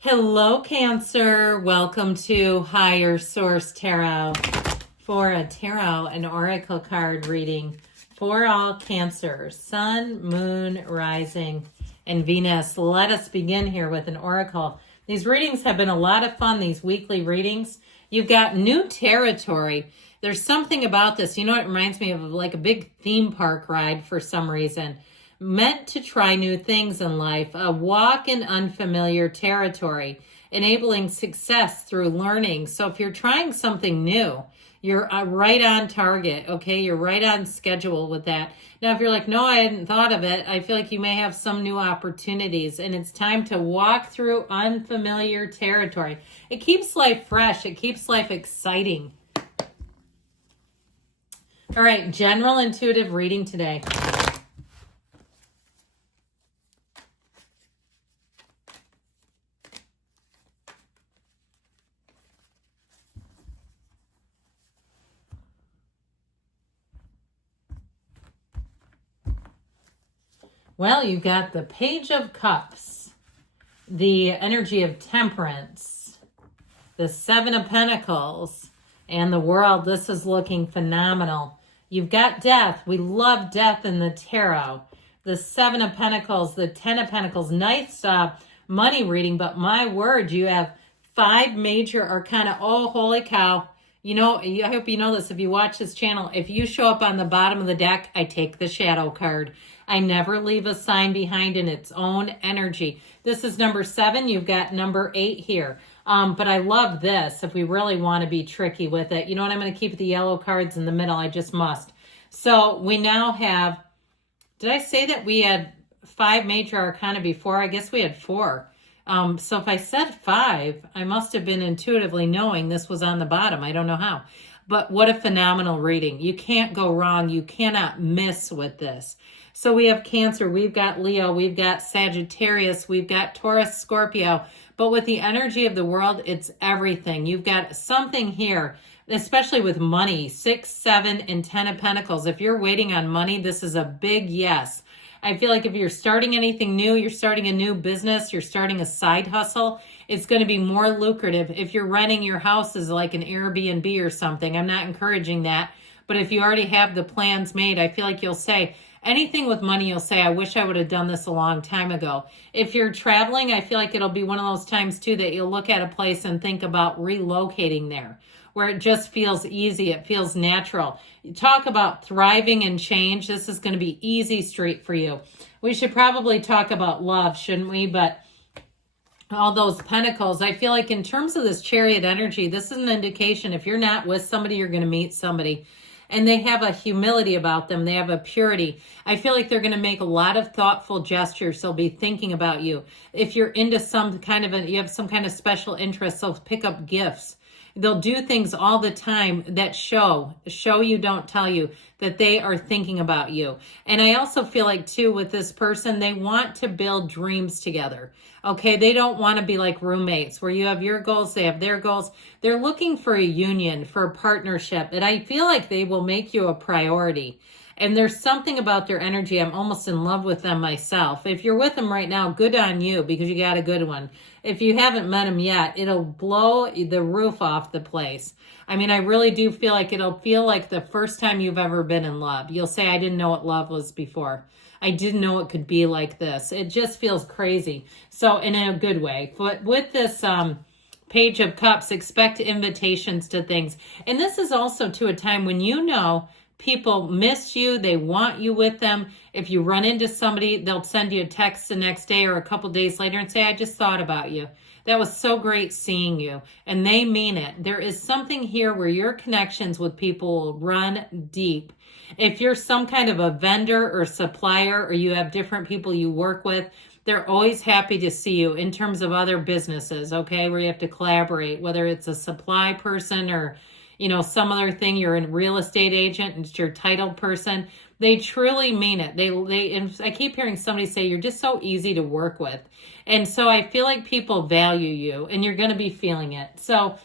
Hello, Cancer. Welcome to Higher Source Tarot for a tarot and oracle card reading for all Cancer, Sun, Moon, Rising, and Venus. Let us begin here with an oracle. These readings have been a lot of fun, these weekly readings. You've got new territory. There's something about this. You know, it reminds me of like a big theme park ride for some reason. Meant to try new things in life, a walk in unfamiliar territory, enabling success through learning. So if you're trying something new, you're right on target, okay? You're right on schedule with that. Now, if you're like, no, I hadn't thought of it, I feel like you may have some new opportunities, and it's time to walk through unfamiliar territory. It keeps life fresh. It keeps life exciting. All right, general intuitive reading today. Well, you've got the Page of Cups, the energy of temperance, the Seven of Pentacles, and the World. This is looking phenomenal. You've got death. We love death in the tarot. The Seven of Pentacles, the Ten of Pentacles. Nice money reading, but my word, you have 5 major arcana. Oh, holy cow. You know, I hope you know this if you watch this channel. If you show up on the bottom of the deck, I take the shadow card. I never leave a sign behind in its own energy. This is number 7. You've got number 8 here. But I love this if we really want to be tricky with it. You know what? I'm going to keep the yellow cards in the middle. I just must. So we now have, did I say that we had 5 major arcana before? I guess we had 4. So if I said 5, I must have been intuitively knowing this was on the bottom. I don't know how. But what a phenomenal reading. You can't go wrong. You cannot miss with this. So we have Cancer, we've got Leo, we've got Sagittarius, we've got Taurus, Scorpio. But with the energy of the World, it's everything. You've got something here, especially with money, 6, 7, and 10 of Pentacles. If you're waiting on money, this is a big yes. I feel like if you're starting anything new, you're starting a new business, you're starting a side hustle, it's going to be more lucrative. If you're renting your house as like an Airbnb or something, I'm not encouraging that. But if you already have the plans made, I feel like you'll say, anything with money, you'll say, I wish I would have done this a long time ago. If you're traveling, I feel like it'll be one of those times too that you'll look at a place and think about relocating there, where it just feels easy. It feels natural. You talk about thriving and change. This is going to be easy street for you. We should probably talk about love, shouldn't we? But all those pentacles, I feel like in terms of this chariot energy, this is an indication if you're not with somebody, you're going to meet somebody. And they have a humility about them. They have a purity. I feel like they're going to make a lot of thoughtful gestures. They'll be thinking about you. If you're into some kind of, you have some kind of special interest, they'll pick up gifts. They'll do things all the time that show you, don't tell you, that they are thinking about you. And I also feel like too with this person, they want to build dreams together. Okay, they don't want to be like roommates where you have your goals, they have their goals. They're looking for a union, for a partnership. And I feel like they will make you a priority. And there's something about their energy. I'm almost in love with them myself. If you're with them right now, good on you because you got a good one. If you haven't met them yet, it'll blow the roof off the place. I mean, I really do feel like it'll feel like the first time you've ever been in love. You'll say, I didn't know what love was before. I didn't know it could be like this. It just feels crazy. So, in a good way. But with this Page of Cups, expect invitations to things. And this is also to a time when you know people miss you. They want you with them. If you run into somebody, they'll send you a text the next day or a couple days later and say, I just thought about you. That was so great seeing you. And they mean it. There is something here where your connections with people will run deep. If you're some kind of a vendor or supplier or you have different people you work with, they're always happy to see you in terms of other businesses, okay, where you have to collaborate, whether it's a supply person or some other thing, you're a real estate agent and it's your title person. They truly mean it. And I keep hearing somebody say, you're just so easy to work with. And so I feel like people value you and you're going to be feeling it. So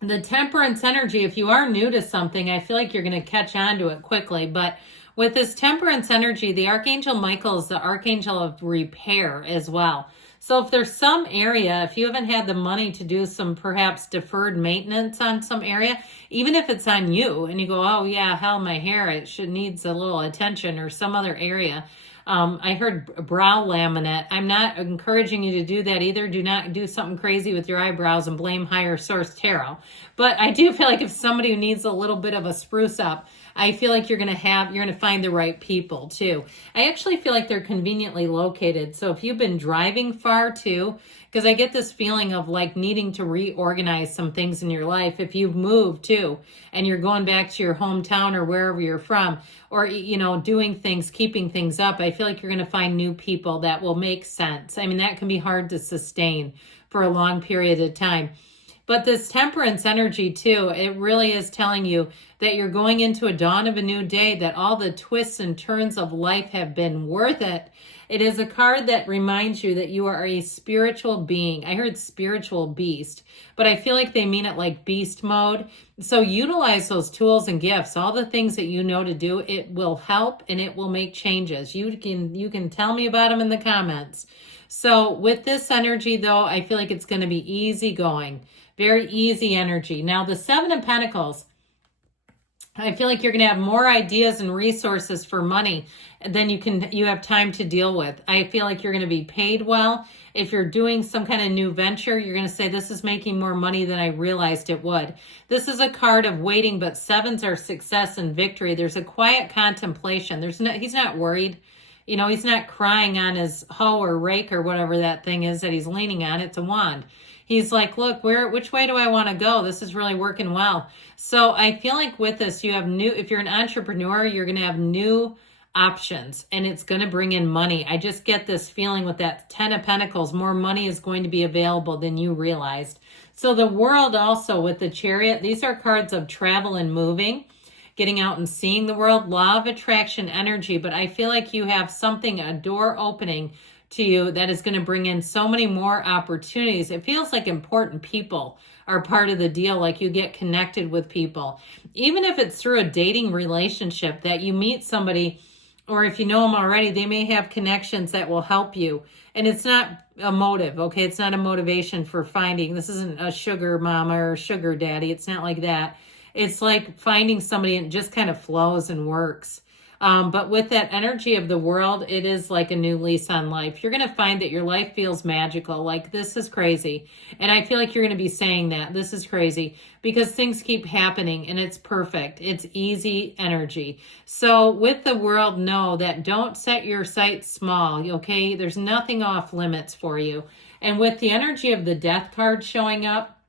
the temperance energy, if you are new to something, I feel like you're going to catch on to it quickly. But with this temperance energy, the Archangel Michael is the Archangel of repair as well. So if there's some area, if you haven't had the money to do some perhaps deferred maintenance on some area, even if it's on you and you go, oh yeah, hell, my hair, it should needs a little attention, or some other area. I heard brow laminate. I'm not encouraging you to do that either. Do not do something crazy with your eyebrows and blame higher source tarot. But I do feel like if somebody who needs a little bit of a spruce up, I feel like you're going to find the right people too. I actually feel like they're conveniently located. So if you've been driving far too, because I get this feeling of like needing to reorganize some things in your life. If you've moved too, and you're going back to your hometown or wherever you're from, or, doing things, keeping things up, I feel like you're going to find new people that will make sense. I mean, that can be hard to sustain for a long period of time. But this temperance energy too, it really is telling you that you're going into a dawn of a new day, that all the twists and turns of life have been worth it. It is a card that reminds you that you are a spiritual being. I heard spiritual beast, but I feel like they mean it like beast mode. So utilize those tools and gifts, all the things that you know to do. It will help and it will make changes. You can tell me about them in the comments. So with this energy though, I feel like it's going to be easy going. Very easy energy. Now the Seven of Pentacles, I feel like you're going to have more ideas and resources for money than you have time to deal with. I feel like you're going to be paid well. If you're doing some kind of new venture, you're going to say, this is making more money than I realized it would. This is a card of waiting, but sevens are success and victory. There's a quiet contemplation. He's not worried. He's not crying on his hoe or rake or whatever that thing is that he's leaning on. It's a wand. He's like, look, which way do I want to go? This is really working well. So I feel like with this, if you're an entrepreneur, you're going to have new options and it's going to bring in money. I just get this feeling with that 10 of Pentacles, more money is going to be available than you realized. So the World also with the Chariot, these are cards of travel and moving, getting out and seeing the world, law of attraction energy. But I feel like you have a door opening to you that is going to bring in so many more opportunities. It feels like important people are part of the deal, like you get connected with people. Even if it's through a dating relationship that you meet somebody, or if you know them already, they may have connections that will help you. And it's not a motive, okay? It's not a motivation for finding. This isn't a sugar mama or sugar daddy. It's not like that. It's like finding somebody and it just kind of flows and works. But with that energy of the World, it is like a new lease on life. You're going to find that your life feels magical. Like, this is crazy. And I feel like you're going to be saying that. This is crazy. Because things keep happening and it's perfect. It's easy energy. So with the World, know that don't set your sights small, okay? There's nothing off limits for you. And with the energy of the Death card showing up,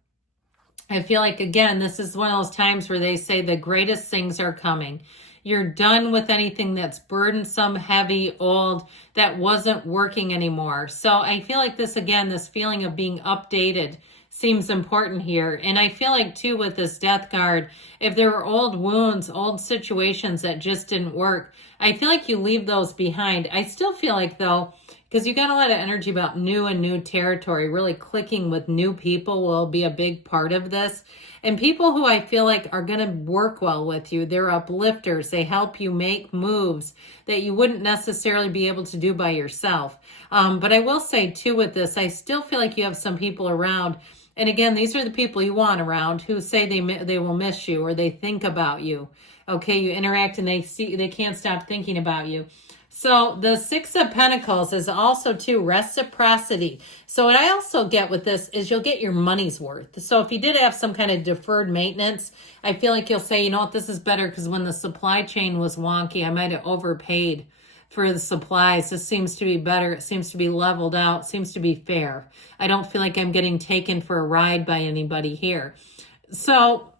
I feel like, again, this is one of those times where they say the greatest things are coming. You're done with anything that's burdensome, heavy, old, that wasn't working anymore. So I feel like this feeling of being updated seems important here. And I feel like too with this Death card, if there were old wounds, old situations that just didn't work, I feel like you leave those behind. I still feel like though, because you got a lot of energy about new territory, really clicking with new people will be a big part of this. And people who I feel like are going to work well with you, they're uplifters. They help you make moves that you wouldn't necessarily be able to do by yourself. But I will say too with this, I still feel like you have some people around. And again, these are the people you want around who say they will miss you or they think about you. Okay, you interact and they can't stop thinking about you. So the Six of Pentacles is also too reciprocity. So what I also get with this is you'll get your money's worth. So if you did have some kind of deferred maintenance, I feel like you'll say, you know what, this is better because when the supply chain was wonky, I might have overpaid for the supplies. This seems to be better. It seems to be leveled out. It seems to be fair. I don't feel like I'm getting taken for a ride by anybody here. So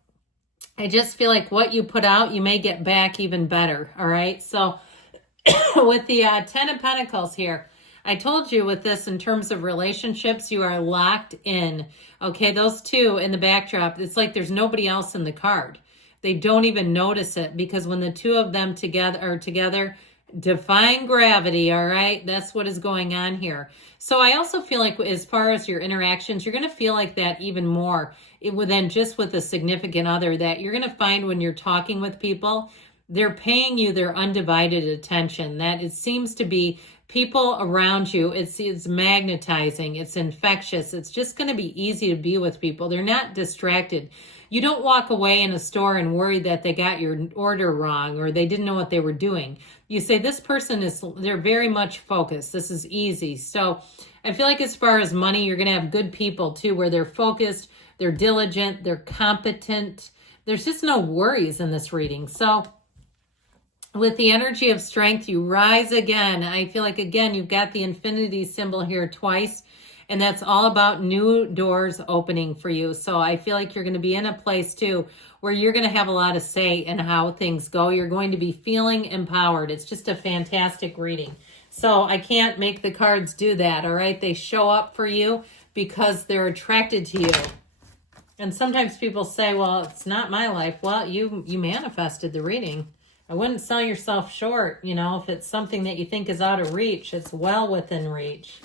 I just feel like what you put out, you may get back even better. All right. So with the 10 of Pentacles here, I told you with this in terms of relationships, you are locked in. Okay, those two in the backdrop, it's like there's nobody else in the card. They don't even notice it because when the two of them are together, defying gravity, all right? That's what is going on here. So I also feel like as far as your interactions, you're going to feel like that even more than just with a significant other, that you're going to find when you're talking with people, they're paying you their undivided attention. That it seems to be People around you, it's magnetizing, it's infectious. It's just going to be easy to be with people. They're not distracted. You don't walk away in a store and worry that they got your order wrong or they didn't know what they were doing. You say, this person they're very much focused. This is easy. So I feel like as far as money, you're going to have good people too, where they're focused, they're diligent, they're competent. There's just no worries in this reading. So with the energy of strength, you rise again. I feel like, again, you've got the infinity symbol here twice, and that's all about new doors opening for you. So I feel like you're going to be in a place, too, where you're going to have a lot of say in how things go. You're going to be feeling empowered. It's just a fantastic reading. So I can't make the cards do that, all right? They show up for you because they're attracted to you. And sometimes people say, well, it's not my life. Well, you manifested the reading. I wouldn't sell yourself short, you know, if it's something that you think is out of reach, it's well within reach.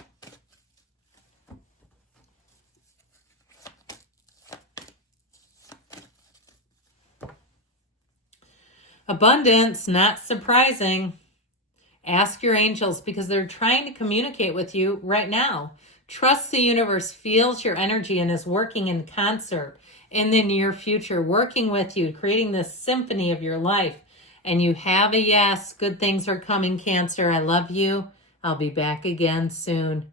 Abundance, not surprising. Ask your angels because they're trying to communicate with you right now. Trust the universe feels your energy and is working in concert in the near future, working with you, creating this symphony of your life. And you have a yes. Good things are coming, Cancer. I love you. I'll be back again soon.